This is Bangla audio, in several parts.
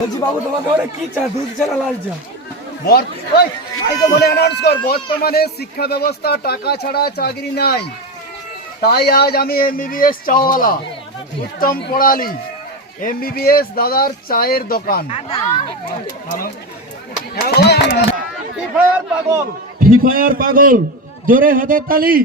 বলছি বাবু তোমাদের ওরা কি চা, দুধ চা না লাল চা? বর্তমানে শিক্ষা ব্যবস্থা টাকা ছাড়া চাকরি নাই, তাই আজ আমি এমবিবিএস চাওয়ালা উত্তম পড়ালি এমবিবিএস দাদার চায়ের দোকান। ফ্রি ফায়ার পাগল, জোরে হাতের তালি।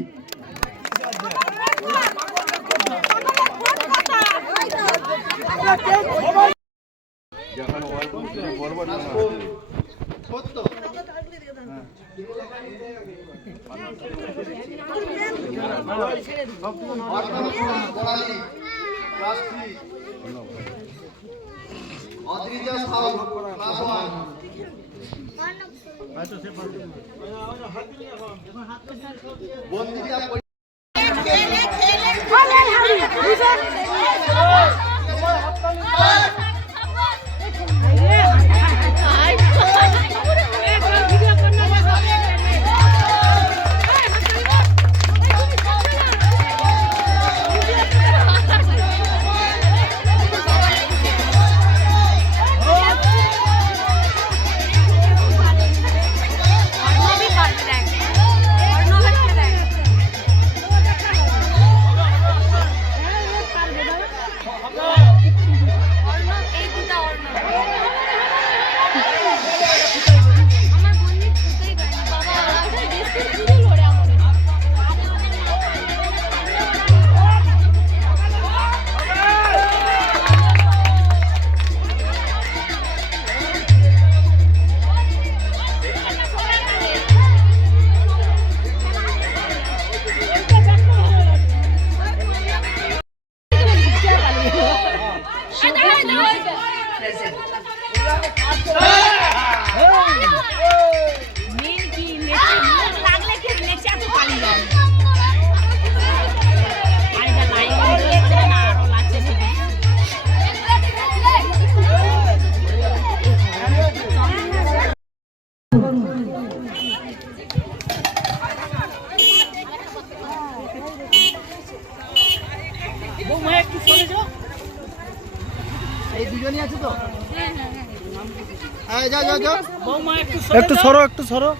একটু সরো, একটু সরো।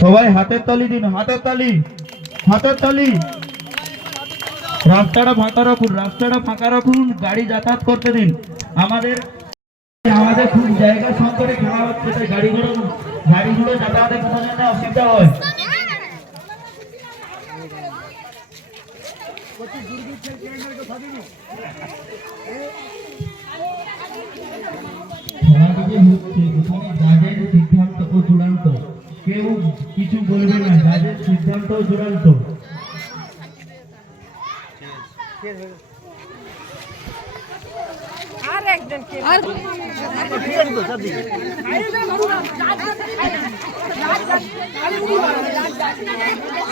সবাই হাতের তালি দিন, হাতের তালি, হাতের তালি। রাস্তাটা ফাঁকা রাখুন, রাস্তাটা ফাঁকা রাখুন, গাড়ি যাতায়াত করতে দিন। আমাদের খুব জায়গা সংকটে খেলা হচ্ছে, তাই গাড়িগুলো যাতায়াতে কোনো জন্য অসুবিধা হয়। জাজের সিদ্ধান্ত ও চূড়ান্ত, কেউ কিছু বলবে না, জাজের সিদ্ধান্ত চূড়ান্ত।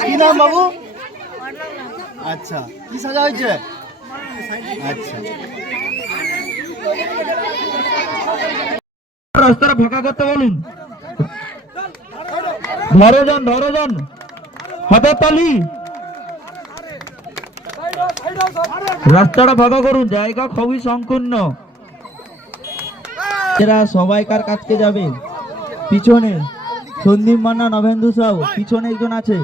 কি নাম বাবু? আচ্ছা, কি সাজা হয়েছে? আচ্ছা, রাস্তাটা ফাঁকা করতে বলুন। ধরো যান, হাতের তালি। রাস্তাটা ফাঁকা করুন, জায়গা খুবই সংকীর্ণ। এরা সবাইকার কাছকে যাবে। পিছনে সন্দীপ মান্না, নভেন্দু সাউ, পিছনে একজন আছে।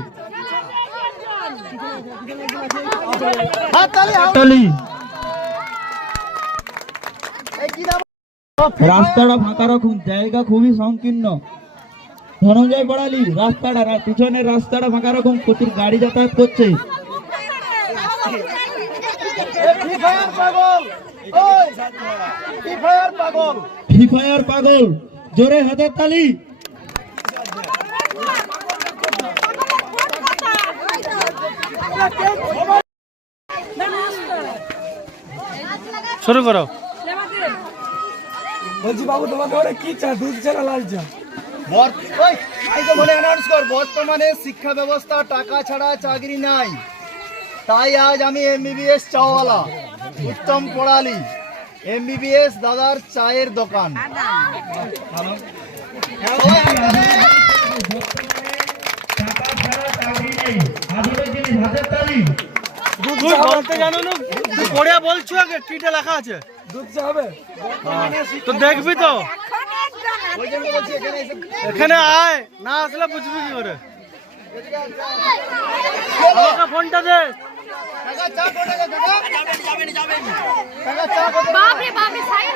রাস্তাটা ফাঁকা রাখুন, জায়গা খুবই সংকীর্ণ। ধনঞ্জয় পড়ালি, রাস্তাটা পিছনের রাস্তাটা ফাঁকা রাখুন, প্রচুর গাড়ি যাতায়াত করছে। ফ্রি ফায়ার পাগল, জোরে হাতের তালি। শুরু করো। বলছি বাবু তোমাদের ওরা কি চা, দুধ চা না লাল চা? বর্তমানে শিক্ষা ব্যবস্থা টাকা ছাড়া চাকরি নাই, তাই আজ আমি এমবিবিএস চাওয়ালা উত্তম পড়ালি এমবিবিএস দাদার চায়ের দোকান। তুই বলতে জানো না, তুই পড়ে বলছো আগে কিটা লেখা আছে, দুধ চা হবে তো দেখবি তো, এখানে আয়, না আসলে বুঝবি কি করে। আমাকে ফোনটা দে। বাপরে বাপরে সাইড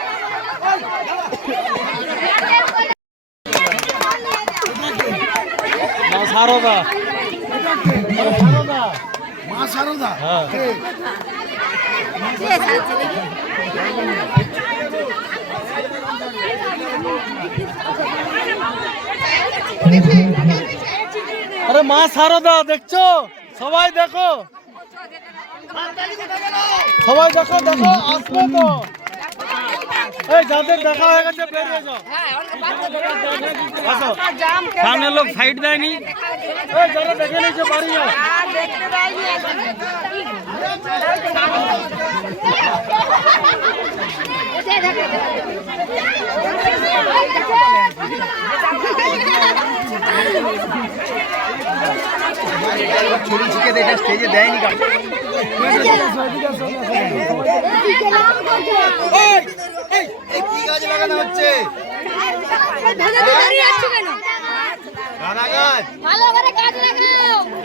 সারদা মা সারদা আরে মা সারদা দেখছো, সবাই দেখো, সবাই দেখো দেখো, আসবে তো। এই যাদের দেখা হয়ে গেছে বেরিয়ে যাও, আসো। সামনে লোক সাইড দেয়নি, এই যারা দেখে নিয়েছে বাড়ি যাও। ছড়ি ছিকে দেখে স্টেজে দেয়নি কাজ। কি গাছ লাগানো হচ্ছে?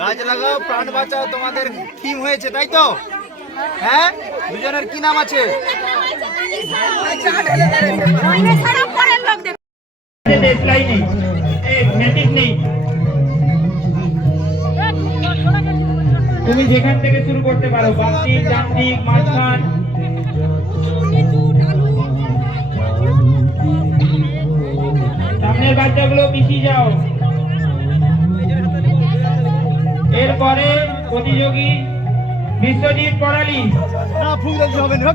গাছ লাগাও, প্রাণ বাঁচাও, তোমাদের থিম হয়েছে তাই তো? হ্যাঁ, দুজনের কি নাম আছে? তুমি যেখান থেকে শুরু করতে পারো, বাস্তিক, যান্ত্রিক, মাঝখান। সামনের বাচ্চাগুলো পিছিয়ে যাও। এরপরে প্রতিযোগী বিশ্বজিৎ পড়ালি। না, ফুল দিতে হবে না।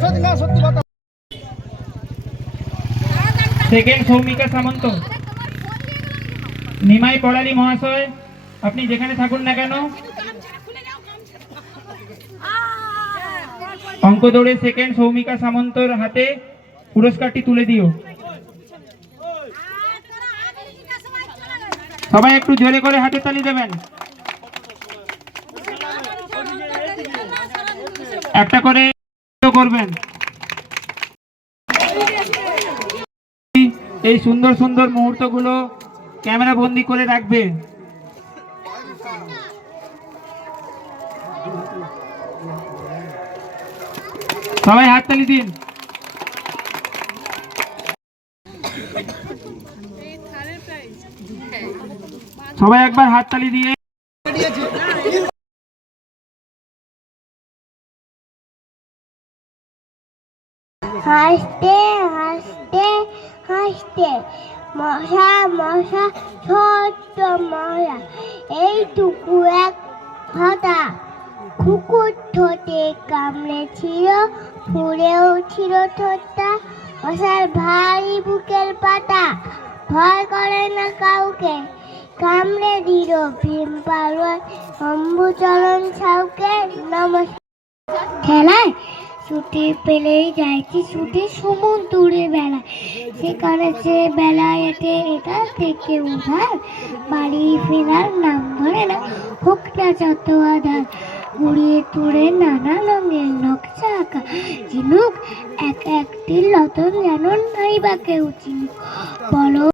সত্যি না, সত্যি কথা। সেকেন্ড সৌমিকা সামন্ত। নিমাই পড়ালি মহাশয়, আপনি যেখানে থাকুন না কেন, অঙ্ক দৌড়ে সেকেন্ড সৌমিকা সামন্তর হাতে পুরস্কারটি তুলে দিও। সবাই একটু জোরে করে হাতে তালি দেবেন। একটা করে করবেন। এই সুন্দর সুন্দর মুহূর্তগুলো ক্যামেরা বন্দি করে রাখবে। সবাই হাততালি দিন। সবাই একবার হাততালি দিয়ে হাসতে হাসতে হাসতে মশা মশা ছোট্ট মশা এইটুকু এক ফাটা কুকুর ঠোঁটে কামড়েছিল, ফুলেও ছিল ঠোঁটটা, মশার ভারী বুকের পাটা, ভয় করে না কাউকে, কামড়ে দিল ভীম পালোয়ান অম্বুচরণ সাউকে। নমস্কার। খেলায় ছুটি পেলেই যাইছি ছুটি সমুদ্রে বেলা, সেখানে সে বেলায় এটে এটা থেকে উধার, বাড়ি ফেরার নাম ধরে না, হোক না যত আধার, ঘুরিয়ে তুড়ে নানা রঙের নকশা আঁকা, ঝিনুক এক একটি লতন যেন নাই বা কেউ চিনুক। বলো